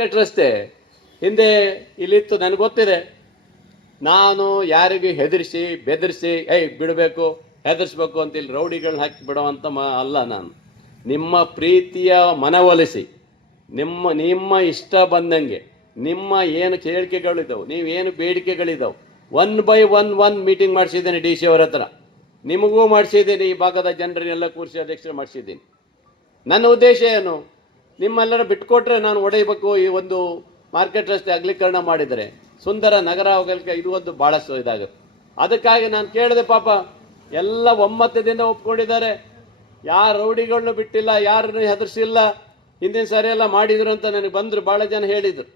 Market ರಸ್ತೆ ಹಿಂದೆ ಇಲ್ಲಿತ್ತು, ನನಗೆ ಗೊತ್ತಿದೆ. ನಾನು ಯಾರಿಗೂ ಹೆದರಿಸಿ ಬೆದರಿಸಿ ಬಿಡಬೇಕು ಹೆದರ್ಸ್ಬೇಕು ಅಂತ ಇಲ್ಲಿ ರೌಡಿಗಳನ್ನ ಹಾಕಿ ಬಿಡುವಂಥ ಅಲ್ಲ. ನಾನು ನಿಮ್ಮ ಪ್ರೀತಿಯ ಮನವೊಲಿಸಿ ನಿಮ್ಮ ಇಷ್ಟ ಬಂದಂಗೆ ನಿಮ್ಮ ಏನು ಕೇಳಿಕೆಗಳಿದ್ದಾವೆ, ನೀವೇನು ಬೇಡಿಕೆಗಳಿದ್ದಾವೆ, 1 by 1 ಮೀಟಿಂಗ್ ಮಾಡಿಸಿದ್ದೇನೆ ಡಿ ಸಿ ಅವರ ಹತ್ರ. ನಿಮಗೂ ಮಾಡಿಸಿದ್ದೀನಿ, ಈ ಭಾಗದ ಜನರನ್ನೆಲ್ಲ ಕೂರಿಸಿ ಅಧ್ಯಕ್ಷರು ಮಾಡಿಸಿದ್ದೀನಿ. ನನ್ನ ಉದ್ದೇಶ ಏನು, ನಿಮ್ಮೆಲ್ಲರ ಬಿಟ್ಕೊಟ್ರೆ ನಾನು ಒಡೆಯಬೇಕು. ಈ ಒಂದು ಮಾರ್ಕೆಟ್ ರಸ್ತೆ ಅಗಲೀಕರಣ ಮಾಡಿದರೆ ಸುಂದರ ನಗರ ಹೋಗಲಿಕ್ಕೆ ಇದು ಒಂದು ಭಾಳಷ್ಟು ಇದಾಗುತ್ತೆ. ಅದಕ್ಕಾಗಿ ನಾನು ಕೇಳಿದೆ, ಪಾಪ ಎಲ್ಲ ಒಮ್ಮತದಿಂದ ಒಪ್ಕೊಂಡಿದ್ದಾರೆ. ಯಾರು ರೌಡಿಗಳನ್ನೂ ಬಿಟ್ಟಿಲ್ಲ, ಯಾರನ್ನು ಹೆದರ್ಸಿಲ್ಲ. ಹಿಂದಿನ ಸಾರಿ ಎಲ್ಲ ಮಾಡಿದ್ರು ಅಂತ ನನಗೆ ಬಂದರು, ಭಾಳ ಜನ ಹೇಳಿದರು.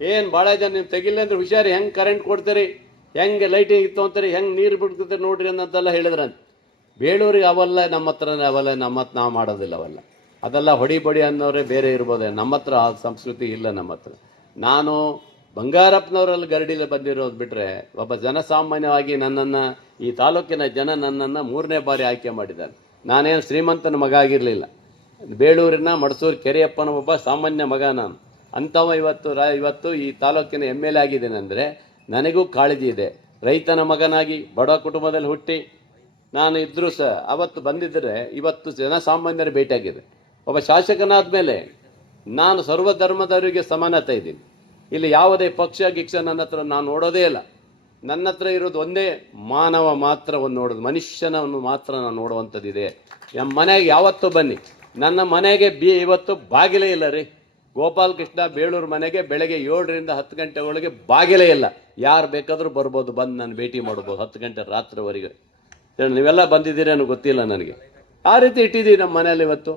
ಏನು ಭಾಳ ಜನ ನೀವು ತೆಗಿಲ್ಲ ಅಂದ್ರೆ ಹುಷಾರಿ, ಹೆಂಗೆ ಕರೆಂಟ್ ಕೊಡ್ತೀರಿ, ಹೆಂಗೆ ಲೈಟಿಂಗ್ ಇತ್ತು ಅಂತೀರಿ, ಹೆಂಗೆ ನೀರು ಬಿಡ್ತೀರಿ ನೋಡ್ರಿ ಅನ್ನೋದೆಲ್ಲ ಹೇಳಿದ್ರಂತ. ಬೇಳೂರಿಗೆ ಅವೆಲ್ಲ ನಮ್ಮ ಹತ್ರನೇ ಅವೆಲ್ಲ ನಾವು ಮಾಡೋದಿಲ್ಲ ಅವೆಲ್ಲ. ಅದೆಲ್ಲ ಹೊಡಿ ಬಡಿ ಅನ್ನೋರೇ ಬೇರೆ ಇರ್ಬೋದೇ, ನಮ್ಮ ಹತ್ರ ಆ ಸಂಸ್ಕೃತಿ ಇಲ್ಲ ನಮ್ಮ ಹತ್ರ. ನಾನು ಬಂಗಾರಪ್ಪನವರಲ್ಲಿ ಗರಡಿಲಿ ಬಂದಿರೋದು ಬಿಟ್ಟರೆ ಒಬ್ಬ ಜನಸಾಮಾನ್ಯವಾಗಿ ನನ್ನನ್ನು ಈ ತಾಲೂಕಿನ ಜನ ನನ್ನನ್ನು 3ನೇ ಬಾರಿ ಆಯ್ಕೆ ಮಾಡಿದ್ದಾರೆ. ನಾನೇನು ಶ್ರೀಮಂತನ ಮಗ ಆಗಿರಲಿಲ್ಲ. ಬೇಳೂರಿನ ಮಡಸೂರು ಕೆರೆಯಪ್ಪನ ಒಬ್ಬ ಸಾಮಾನ್ಯ ಮಗ ನಾನು. ಅಂಥವ ಇವತ್ತು ಈ ತಾಲೂಕಿನ MLA ಆಗಿದ್ದೇನೆ ಅಂದರೆ ನನಗೂ ಕಾಳಜಿ ಇದೆ. ರೈತನ ಮಗನಾಗಿ ಬಡ ಕುಟುಂಬದಲ್ಲಿ ಹುಟ್ಟಿ ನಾನು ಇದ್ದರೂ ಸಹ ಅವತ್ತು ಬಂದಿದ್ದರೆ ಇವತ್ತು ಜನಸಾಮಾನ್ಯರ ಭೇಟಿಯಾಗಿದೆ. ಒಬ್ಬ ಶಾಸಕನಾದ ಮೇಲೆ ನಾನು ಸರ್ವಧರ್ಮದವರಿಗೆ ಸಮಾನತೆ ಇದ್ದೀನಿ. ಇಲ್ಲಿ ಯಾವುದೇ ಪಕ್ಷ ಗಿಕ್ಷ ನನ್ನ ಹತ್ರ ನಾನು ನೋಡೋದೇ ಇಲ್ಲ. ನನ್ನ ಹತ್ರ ಇರೋದು ಒಂದೇ ಮಾನವ ಮಾತ್ರ ನೋಡೋದು, ಮನುಷ್ಯನವನ್ನು ಮಾತ್ರ ನಾನು ನೋಡುವಂಥದ್ದಿದೆ. ನಮ್ಮ ಮನೆಗೆ ಯಾವತ್ತೂ ಬನ್ನಿ, ನನ್ನ ಮನೆಗೆ ಇವತ್ತು ಬಾಗಿಲೇ ಇಲ್ಲ ರೀ. ಗೋಪಾಲಕೃಷ್ಣ ಬೇಳೂರು ಮನೆಗೆ ಬೆಳಗ್ಗೆ 7ರಿಂದ 10 ಗಂಟೆ ಒಳಗೆ ಬಾಗಿಲೇ ಇಲ್ಲ. ಯಾರು ಬೇಕಾದರೂ ಬರ್ಬೋದು, ಬಂದು ನಾನು ಭೇಟಿ ಮಾಡ್ಬೋದು 10 ಗಂಟೆ ರಾತ್ರಿವರೆಗೆ. ನೀವೆಲ್ಲ ಬಂದಿದ್ದೀರಿ ಅನ್ನೋ ಗೊತ್ತಿಲ್ಲ ನನಗೆ. ಆ ರೀತಿ ಇಟ್ಟಿದ್ದೀವಿ ನಮ್ಮ ಮನೆಯಲ್ಲಿ ಇವತ್ತು.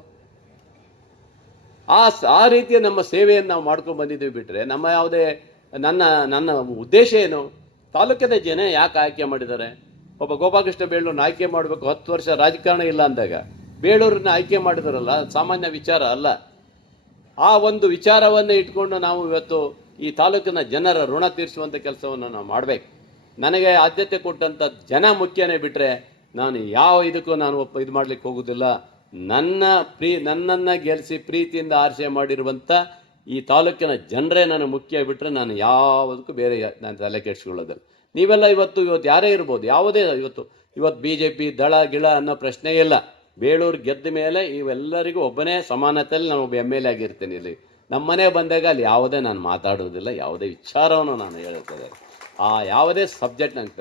ಆ ರೀತಿಯ ನಮ್ಮ ಸೇವೆಯನ್ನು ನಾವು ಮಾಡ್ಕೊಂಡು ಬಂದಿದ್ದೀವಿ. ಬಿಟ್ಟರೆ ನಮ್ಮ ಯಾವುದೇ ನನ್ನ ಉದ್ದೇಶ ಏನು, ತಾಲೂಕಿನ ಜನ ಯಾಕೆ ಆಯ್ಕೆ ಮಾಡಿದ್ದಾರೆ? ಒಬ್ಬ ಗೋಪಾಲಕೃಷ್ಣ ಬೇಳೂರನ್ನ ಆಯ್ಕೆ ಮಾಡಬೇಕು, 10 ವರ್ಷ ರಾಜಕಾರಣ ಇಲ್ಲ ಅಂದಾಗ ಬೇಳೂರನ್ನ ಆಯ್ಕೆ ಮಾಡಿದಾರಲ್ಲ, ಸಾಮಾನ್ಯ ವಿಚಾರ ಅಲ್ಲ. ಆ ಒಂದು ವಿಚಾರವನ್ನೇ ಇಟ್ಕೊಂಡು ನಾವು ಇವತ್ತು ಈ ತಾಲೂಕಿನ ಜನರ ಋಣ ತೀರಿಸುವಂಥ ಕೆಲಸವನ್ನು ನಾವು ಮಾಡಬೇಕು. ನನಗೆ ಆದ್ಯತೆ ಕೊಟ್ಟಂಥ ಜನ ಮುಖ್ಯನೇ, ಬಿಟ್ಟರೆ ನಾನು ಯಾವ ಇದಕ್ಕೂ ನಾನು ಇದು ಮಾಡಲಿಕ್ಕೆ ಹೋಗೋದಿಲ್ಲ. ನನ್ನನ್ನು ಗೆಲ್ಲಿಸಿ ಪ್ರೀತಿಯಿಂದ ಆರಿಸಿ ಮಾಡಿರುವಂಥ ಈ ತಾಲೂಕಿನ ಜನರೇ ನನಗೆ ಮುಖ್ಯ, ಬಿಟ್ಟರೆ ನಾನು ಯಾವುದಕ್ಕೂ ಬೇರೆ ನಾನು ತಲೆ ಕೆಡಿಸ್ಕೊಳ್ಳೋದಿಲ್ಲ. ನೀವೆಲ್ಲ ಇವತ್ತು ಯಾರೇ ಇರ್ಬೋದು, ಯಾವುದೇ ಇವತ್ತು BJP ದಳ ಗಿಳ ಅನ್ನೋ ಪ್ರಶ್ನೆ ಇಲ್ಲ. ಬೇಳೂರು ಗೆದ್ದ ಮೇಲೆ ಇವೆಲ್ಲರಿಗೂ ಒಬ್ಬನೇ ಸಮಾನತೆಯಲ್ಲಿ ನಾನು ಒಬ್ಬ MLA ಆಗಿರ್ತೀನಿ. ಇಲ್ಲಿ ನಮ್ಮ ಮನೆ ಬಂದಾಗ ಅಲ್ಲಿ ಯಾವುದೇ ನಾನು ಮಾತಾಡೋದಿಲ್ಲ, ಯಾವುದೇ ವಿಚಾರವನ್ನು ನಾನು ಹೇಳ್ತೇನೆ. ಯಾವುದೇ ಸಬ್ಜೆಕ್ಟ್ ನನಗೆ